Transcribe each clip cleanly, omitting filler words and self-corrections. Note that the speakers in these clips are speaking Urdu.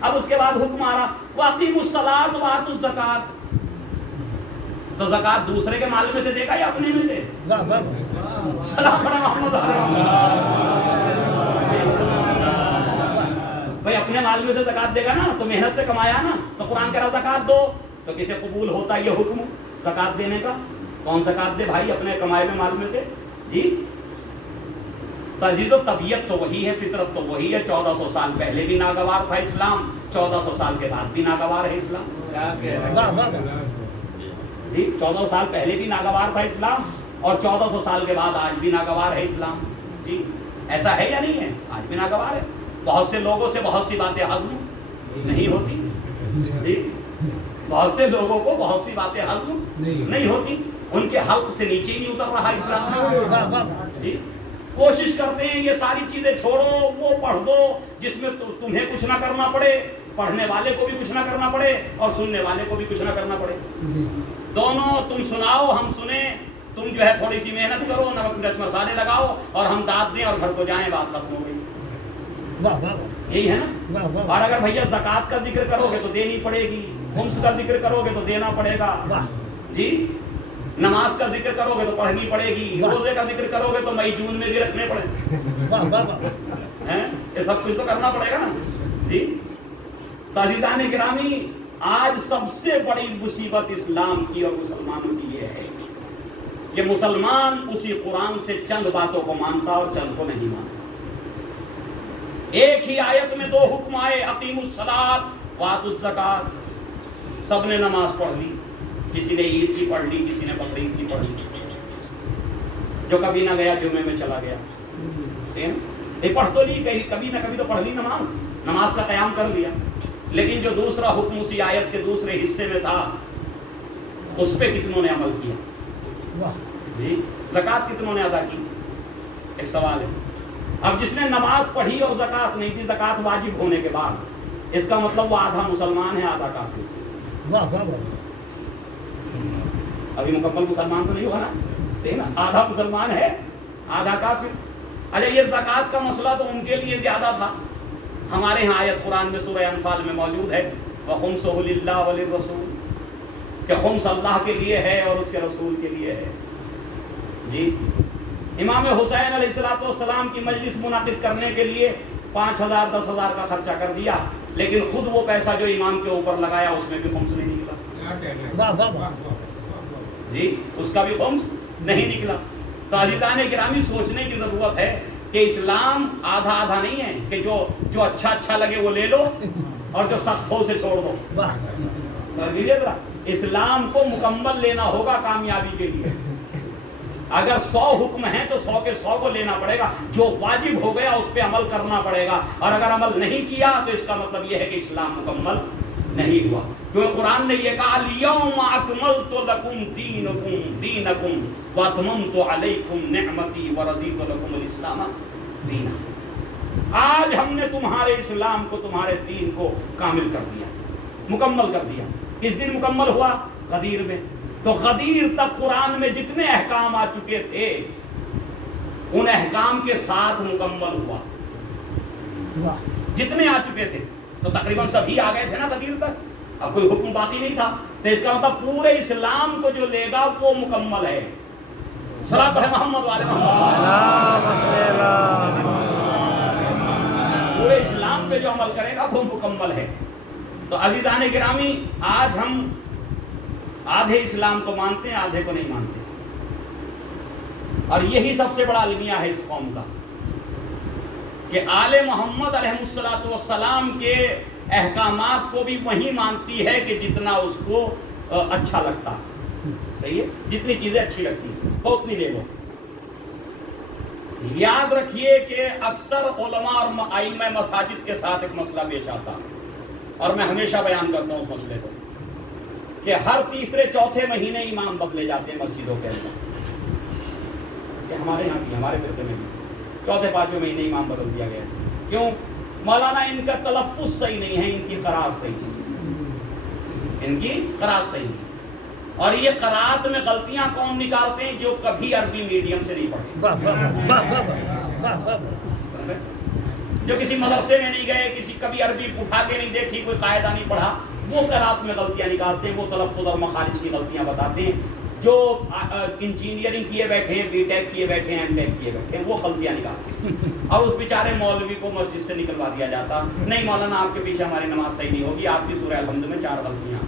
اب اس کے بعد حکم آ رہا وَأَقِیمُوا الصَّلَاةَ وَآتُوا الزَّکَاةَ، تو زکات دوسرے کے مال میں سے دے گا یا اپنے میں سے؟ سلام پڑھا محمد بھائی اپنے مال میں سے زکات دے گا نا، تو محنت سے کمایا نا، تو قرآن کہہ رہا زکات دو، تو کسے قبول ہوتا یہ حکم زکات دینے کا؟ کون زکات دے بھائی اپنے کمائے ہوئے مال میں سے؟ جی تعزیز و طبیعت تو وہی ہے، فطرت تو وہی ہے. 1400 سال پہلے بھی ناگوار تھا اسلام، 1400 سال کے بعد بھی ناگوار ہے اسلام. جی 1400 سال پہلے بھی ناگوار تھا اسلام، اور 1400 سال کے بعد آج بھی ناگوار ہے اسلام. جی ایسا ہے یا نہیں ہے؟ آج بھی ناگوار ہے. بہت سے لوگوں سے بہت سی باتیں ہضم نہیں ہوتی. جی بہت سے لوگوں کو بہت سی باتیں ہضم نہیں ہوتی، ان کے حلق سے نیچے ہی نہیں اتر رہا اسلام میں. جی کوشش کرتے ہیں یہ ساری چیزیں چھوڑو، وہ پڑھ دو جس میں تمہیں کچھ نہ کرنا پڑے، پڑھنے والے کو بھی کچھ نہ کرنا پڑے اور سننے والے کو بھی کچھ نہ کرنا پڑے. دونوں تم سناؤ ہم سنیں، تم جو ہے تھوڑی سی محنت کرو، نمک مرچ مسالے لگاؤ اور ہم داد دیں اور گھر کو جائیں، بات ختم ہو گئی. یہی ہے نا. اور اگر بھیا زکات کا ذکر کرو گے تو دینی پڑے گی، خمس کا ذکر کرو گے تو دینا پڑے گا. جی نماز کا ذکر کرو گے تو پڑھنی پڑے گی، روزے کا ذکر کرو گے تو مئی جون میں بھی رکھنے پڑے ہیں، یہ سب کچھ تو کرنا پڑے گا نا. جی تعزیزان گرامی، آج سب سے بڑی مصیبت اسلام کی اور مسلمانوں کی یہ ہے کہ مسلمان اسی قرآن سے چند باتوں کو مانتا اور چند کو نہیں مانتا. ایک ہی آیت میں دو حکم آئے، اقیموا الصلاۃ وآتوا الزکاۃ. سب نے نماز پڑھ لی، کسی نے عید کی پڑھ لی، کسی نے بقرعید کی پڑھ لی، جو کبھی نہ گیا جمعے میں چلا گیا. پڑھ تو لی، کبھی نہ کبھی تو پڑھ لی نماز کا قیام کر لیا. لیکن جو دوسرا حکم اسی آیت کے دوسرے حصے میں تھا اس پہ کتنوں نے عمل کیا؟ جی زکات کتنوں نے ادا کی؟ ایک سوال ہے. اب جس نے نماز پڑھی اور زکات نہیں دی، زکات واجب ہونے کے بعد، اس کا مطلب وہ آدھا مسلمان ہے آدھا کافر. ابھی مکمل مسلمان تو نہیں ہوا نا، صحیح نا؟ آدھا مسلمان ہے آدھا کافر. اچھا یہ زکات کا مسئلہ تو ان کے لیے زیادہ تھا. ہمارے ہاں آیت قرآن میں سورہ انفال میں موجود ہے وَخُمْسُهُ لِلَّهِ وَلِلرَّسُولِ، کہ خمس اللہ کے لیے ہے اور اس کے رسول کے لیے ہے. جی امام حسین علیہ السلام کی مجلس منعقد کرنے کے لیے 5000 10,000 کا خرچہ کر دیا، لیکن خود وہ پیسہ جو امام کے اوپر لگایا اس میں بھی خمس نہیں نکلا. جی اس کا بھی خمس نہیں نکلا. تو عزیزان گرامی سوچنے کی ضرورت ہے کہ اسلام آدھا آدھا نہیں ہے کہ جو اچھا لگے وہ لے لو اور جو سخت ہو اسے چھوڑ دو. اسلام کو مکمل لینا ہوگا کامیابی کے لیے. اگر 100 حکم ہیں تو 100 کے 100 کو لینا پڑے گا، جو واجب ہو گیا اس پہ عمل کرنا پڑے گا، اور اگر عمل نہیں کیا تو اس کا مطلب یہ ہے کہ اسلام مکمل نہیں ہوا. کیونکہ قرآن نے یہ کہا اليوم اکملت لکم دینکم واتممت علیکم نعمتی ورضیت لکم الاسلام دینا. آج ہم نے تمہارے اسلام کو، تمہارے دین کو کامل کر دیا، مکمل کر دیا. کس دن مکمل ہوا؟ غدیر میں. تو غدیر تک قرآن میں جتنے احکام آ چکے تھے ان احکام کے ساتھ مکمل ہوا. جتنے آ چکے تھے تو تقریباً سبھی آ گئے تھے نا غدیر تک، اب کوئی حکم باقی نہیں تھا. تو اس کا مطلب پورے اسلام کو جو لے گا وہ مکمل ہے. صلاۃ پڑھے محمد والے محمد. پورے اسلام پہ جو عمل کرے گا وہ مکمل ہے. تو عزیزان گرامی، آج ہم آدھے اسلام کو مانتے ہیں آدھے کو نہیں مانتے، اور یہی سب سے بڑا المیہ ہے اس قوم کا کہ آل محمد علیہ السلام کے احکامات کو بھی وہی مانتی ہے کہ جتنا اس کو اچھا لگتا. صحیح ہے، جتنی چیزیں اچھی لگتی تو اتنی لے لو. یاد رکھیے کہ اکثر علماء اور ائمہ مساجد کے ساتھ ایک مسئلہ پیش آتا، اور میں ہمیشہ بیان کرتا ہوں اس مسئلے کو، کہ ہر تیسرے چوتھے مہینے امام بدلے جاتے ہیں مسجدوں کے اندر. کہ ہمارے یہاں بھی، ہمارے فرقے میں بھی چوتھے پانچویں مہینے امام بدل دیا گیا. کیوں؟ مولانا ان کا تلفظ صحیح نہیں ہے، ان کی قرات صحیح ہے، ان کی قرات صحیح ہے. اور یہ قرات میں غلطیاں کون نکالتے ہیں؟ جو کبھی عربی میڈیم سے نہیں پڑھے. جو کسی مدرسے میں نہیں گئے, کسی کبھی عربی اٹھا کے نہیں دیکھی, کوئی قاعدہ نہیں پڑھا, وہ قرات میں غلطیاں نکالتے ہیں, وہ تلفظ اور مخارج کی غلطیاں بتاتے ہیں. جو انجینئرنگ کیے بیٹھے ہیں, بی ٹیک کیے بیٹھے ہیں, ایم ٹیک کیے بیٹھے ہیں, وہ غلطیاں نکالتے ہیں. اور اس بیچارے مولوی کو مسجد سے نکلوا دیا جاتا, نہیں مولانا آپ کے پیچھے ہماری نماز صحیح نہیں ہوگی, آپ کی سورہ الحمد میں 4 غلطیاں,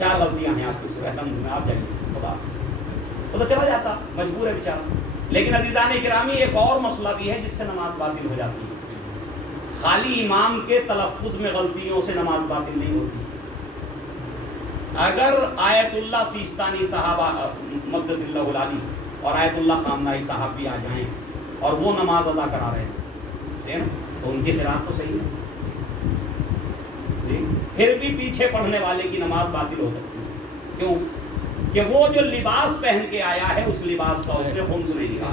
4 غلطیاں ہیں آپ کی سورہ الحمد میں, آپ جائیے خدا تو چلا جاتا, مجبور ہے بیچارہ. لیکن عزیزان گرامی ایک اور مسئلہ بھی ہے جس سے نماز باطل ہو جاتی ہے. خالی امام کے تلفظ میں غلطیوں سے نماز باطل نہیں ہوتی. اگر آیت اللہ سیستانی صاحب مقدس اللہ العالی اور آیت اللہ خامنائی صاحب بھی آ جائیں اور وہ نماز ادا کرا رہے ہیں تو ان کے خلاف تو صحیح ہے, پھر بھی پیچھے پڑھنے والے کی نماز باطل ہو سکتی ہے. کیوں کہ وہ جو لباس پہن کے آیا ہے اس لباس کا اس نے خمس نہیں لیا.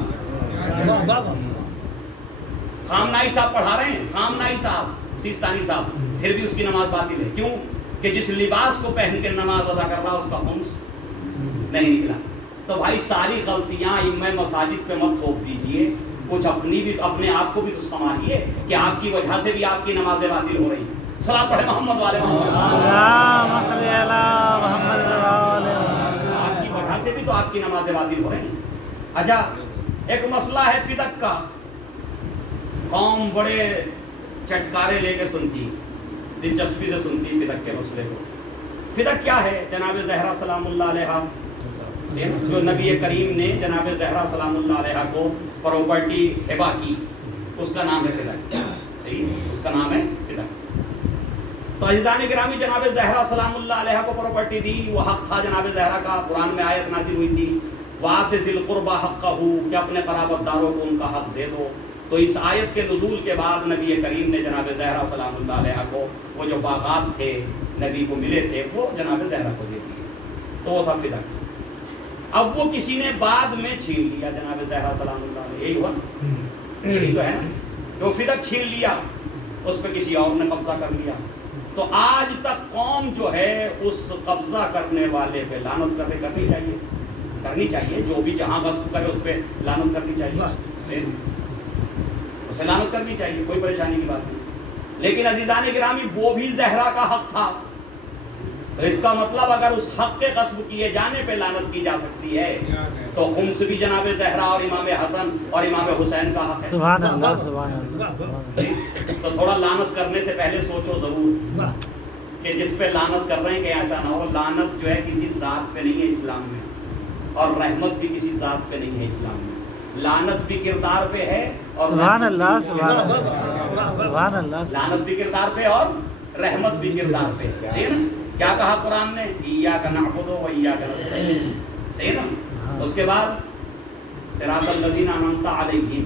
خامنائی صاحب پڑھا رہے ہیں, خامنائی صاحب سیستانی صاحب, پھر بھی اس کی نماز باطل ہے. کیوں کہ جس لباس کو پہن کے نماز ادا کر رہا اس کا خمس نہیں نکلا. تو بھائی ساری غلطیاں ائمہ مساجد پہ مت تھوپ دیجئے, کچھ اپنی بھی اپنے آپ کو بھی تو سنبھالیے کہ آپ کی وجہ سے بھی آپ کی نمازیں باطل ہو رہی ہیں. صلاۃ پڑھے محمد والے محمد, آپ کی وجہ سے بھی تو آپ کی نمازیں باطل ہو رہی ہیں. اچھا ایک مسئلہ ہے فدق کا, قوم بڑے چٹکارے لے کے سنتی, دلچسپی سے سنتی فدق کے مسئلے کو. فدق کیا ہے؟ جناب زہرا سلام اللہ علیہا, جو نبی کریم نے جناب زہرا سلام اللہ علیہا کو پراپرٹی ہبہ کی, اس کا نام ہے فدق. صحیح, اس کا نام ہے فدق. تو عزیزان گرامی جناب زہرا سلام اللہ علیہا کو پراپرٹی دی, وہ حق تھا جناب زہرا کا. قرآن میں آیت نازل ہوئی تھی وَآتِ ذِی الْقُرْبَىٰ حَقَّهُ, کہ اپنے قرابت داروں کو ان کا حق دے دو. تو اس آیت کے نزول کے بعد نبی کریم نے جناب زہرا سلام اللہ علیہا کو وہ جو باغات تھے نبی کو ملے تھے وہ جناب زہرا کو دے دیے, تو وہ تھا فدق. اب وہ کسی نے بعد میں چھین لیا جناب زہرا سلام اللہ علیہ, یہی ہوا, یہی تو ہے نا, جو فدق چھین لیا اس پہ کسی اور نے قبضہ کر لیا. تو آج تک قوم جو ہے اس قبضہ کرنے والے پہ لعنت کرنی چاہیے, جو بھی جہاں غصب کرے اس پہ لعنت کرنی چاہیے, اسے لعنت کرنی چاہیے, کوئی پریشانی کی بات نہیں. لیکن عزیزان گرامی وہ بھی زہرا کا حق تھا, تو اس کا مطلب اگر اس حق کے غصب کیے جانے پہ لعنت کی جا سکتی ہے تو خمس بھی جناب زہرا اور امام حسن اور امام حسین کا حق ہے. سبحان اللہ, سبحان اللہ. تو تھوڑا لعنت کرنے سے پہلے سوچو ضرور کہ جس پہ لعنت کر رہے ہیں کہ ایسا نہ ہو. لعنت جو ہے کسی ذات پہ نہیں ہے اسلام میں, اور رحمت بھی کسی ذات پہ نہیں ہے اسلام میں. لعنت بھی کردار پہ ہے اور سبحان اللہ, سبحان اللہ, سبحان اللہ. لعنت بھی کردار پہ اور رحمت بھی کردار پہ. صحیح نا, کیا کہا قرآن نے, ایاک نعبد و ایاک نستعین. صحیح نا. اس کے بعد صراط الذین انعمت علیہم,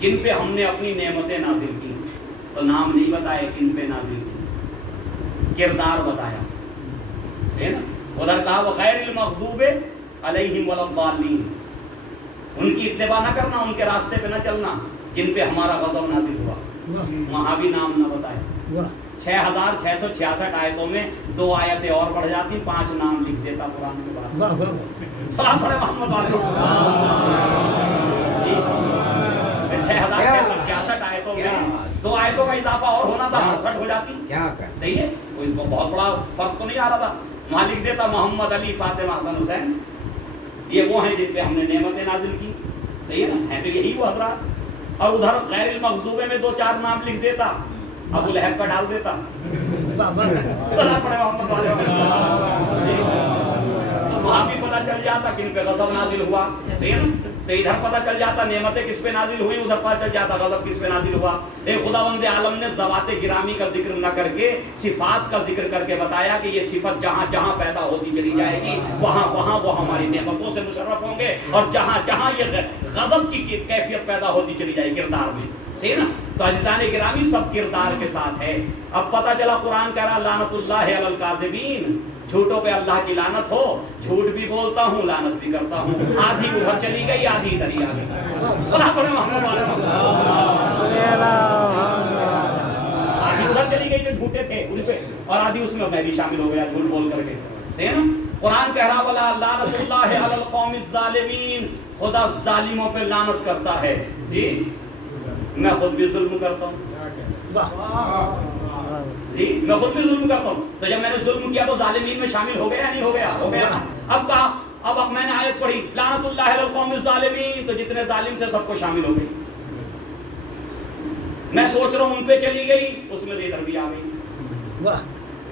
جن پہ ہم نے اپنی نعمتیں نازل کی, تو نام نہیں بتائے کن پہ نازل کی, کردار بتایا. صحیح نا. ادھر کہا وغیر المغضوب علیہم ولا الضالین, ان کی اتباع نہ کرنا, ان کے راستے پہ نہ چلنا جن پہ ہمارا غضب نازل ہوا, وہاں بھی نام نہ بتائے. 6666 آیتوں میں 2 آیتیں اور بڑھ جاتی, 5 نام لکھ دیتا قرآن کے بعد. سلام پڑھے محمد والے. 6666 آیتوں میں 2 آیتوں کا اضافہ اور ہونا تھا, 68 ہو جاتی. صحیح ہے, کوئی بہت بڑا فرق تو نہیں آ رہا تھا. وہاں لکھ دیتا محمد علی فاطمہ حسن حسین, یہ وہ ہیں جن پہ ہم نے نعمتیں نازل کی. صحیح ہے نا, ہے تو یہی وہ حضرات. اور ادھر غیر المغضوبے میں 2-4 نام لکھ دیتا, ابو لہب کا ڈال دیتا. سلام پڑھے محمد والے. وہاں بھی پتہ چل جاتا کن پہ غضب نازل ہوا. صحیح نا, تو ادھر پتہ چل جاتا نعمتیں کس پہ نازل ہوئی, ادھر پتہ چل جاتا غضب کس پہ نازل ہوا. لیکن خداوند عالم نے ذوات گرامی کا ذکر نہ کر کے صفات کا ذکر کر کے بتایا کہ یہ صفت جہاں جہاں پیدا ہوتی چلی جائے گی وہاں وہاں وہ ہماری نعمتوں سے مشرف ہوں گے, اور جہاں جہاں یہ غضب کی کیفیت پیدا ہوتی چلی جائے کردار میں. صحیح نا. تو عزیزان گرامی سب کردار کے ساتھ ہے. اب پتہ چلا قرآن کہہ رہا لعنت اللہ علی الکاذبین, جھوٹوں پہ اللہ کی لعنت ہو. جھوٹ بھی بولتا ہوں, لعنت بھی کرتا ہوں. آدھی ادھر چلی گئی, آدھی ادھر ہی آ گئی. صلاۃ پڑھے محمد والے. آدھی ادھر چلی گئی جو جھوٹے تھے ان پہ, اور آدھی اس میں بھی شامل ہو گیا جھوٹ بول کر کے. صحیح نا. قرآن کہہ رہا ولا لعنت اللہ علی القوم الظالمین, خدا ظالموں پہ لعنت کرتا ہے. جی میں خود بھی ظلم کرتا ہوں جی میں خود بھی ظلم کرتا ہوں. تو جب میں نے ظلم کیا تو ظالمین میں شامل ہو گیا نہیں ہو گیا؟ ہو گیا. اب کہا اب میں نے آیت پڑھی لعنت اللہ علی القوم الظالمین، تو جتنے ظالم تھے سب کو شامل ہو گئی. میں سوچ رہا ہوں ان پہ چلی گئی، اس میں سے ادھر بھی آ گئی.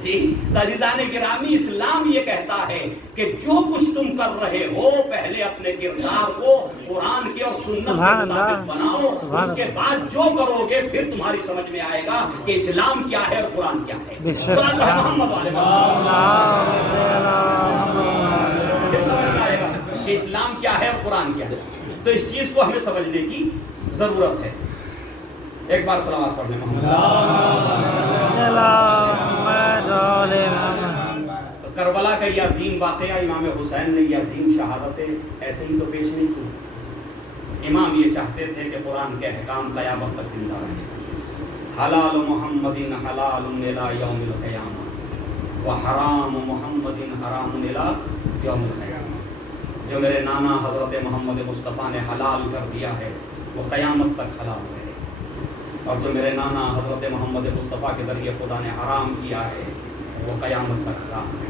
جی عزیزان گرامی، اسلام یہ کہتا ہے کہ جو کچھ تم کر رہے ہو پہلے اپنے کردار کو قرآن کی اور سنت کے مطابق بناؤ، اس کے بعد جو کرو گے پھر تمہاری سمجھ میں آئے گا کہ اسلام کیا ہے اور قرآن کیا ہے. محمد والے پھر سمجھ میں آئے گا کہ اسلام کیا ہے اور قرآن کیا ہے. تو اس چیز کو ہمیں سمجھنے کی ضرورت ہے. ایک بار صلوات پڑھ لیں محمد. تو کربلا کا یہ عظیم واقعہ امام حسین نے یہ عظیم شہادتیں ایسے ہی تو پیش نہیں کی. امام یہ چاہتے تھے کہ قرآن کے احکام قیامت تک زندہ رہیں. حلال محمد حلال الی یوم القیامہ و حرام محمد حرام الی یوم القیامہ. جو میرے نانا حضرت محمد مصطفیٰ نے حلال کر دیا ہے وہ قیامت تک حلال ہے، اور جو میرے نانا حضرت محمد مصطفیٰ کے ذریعے خدا نے حرام کیا ہے وہ قیامت تک حرام ہے.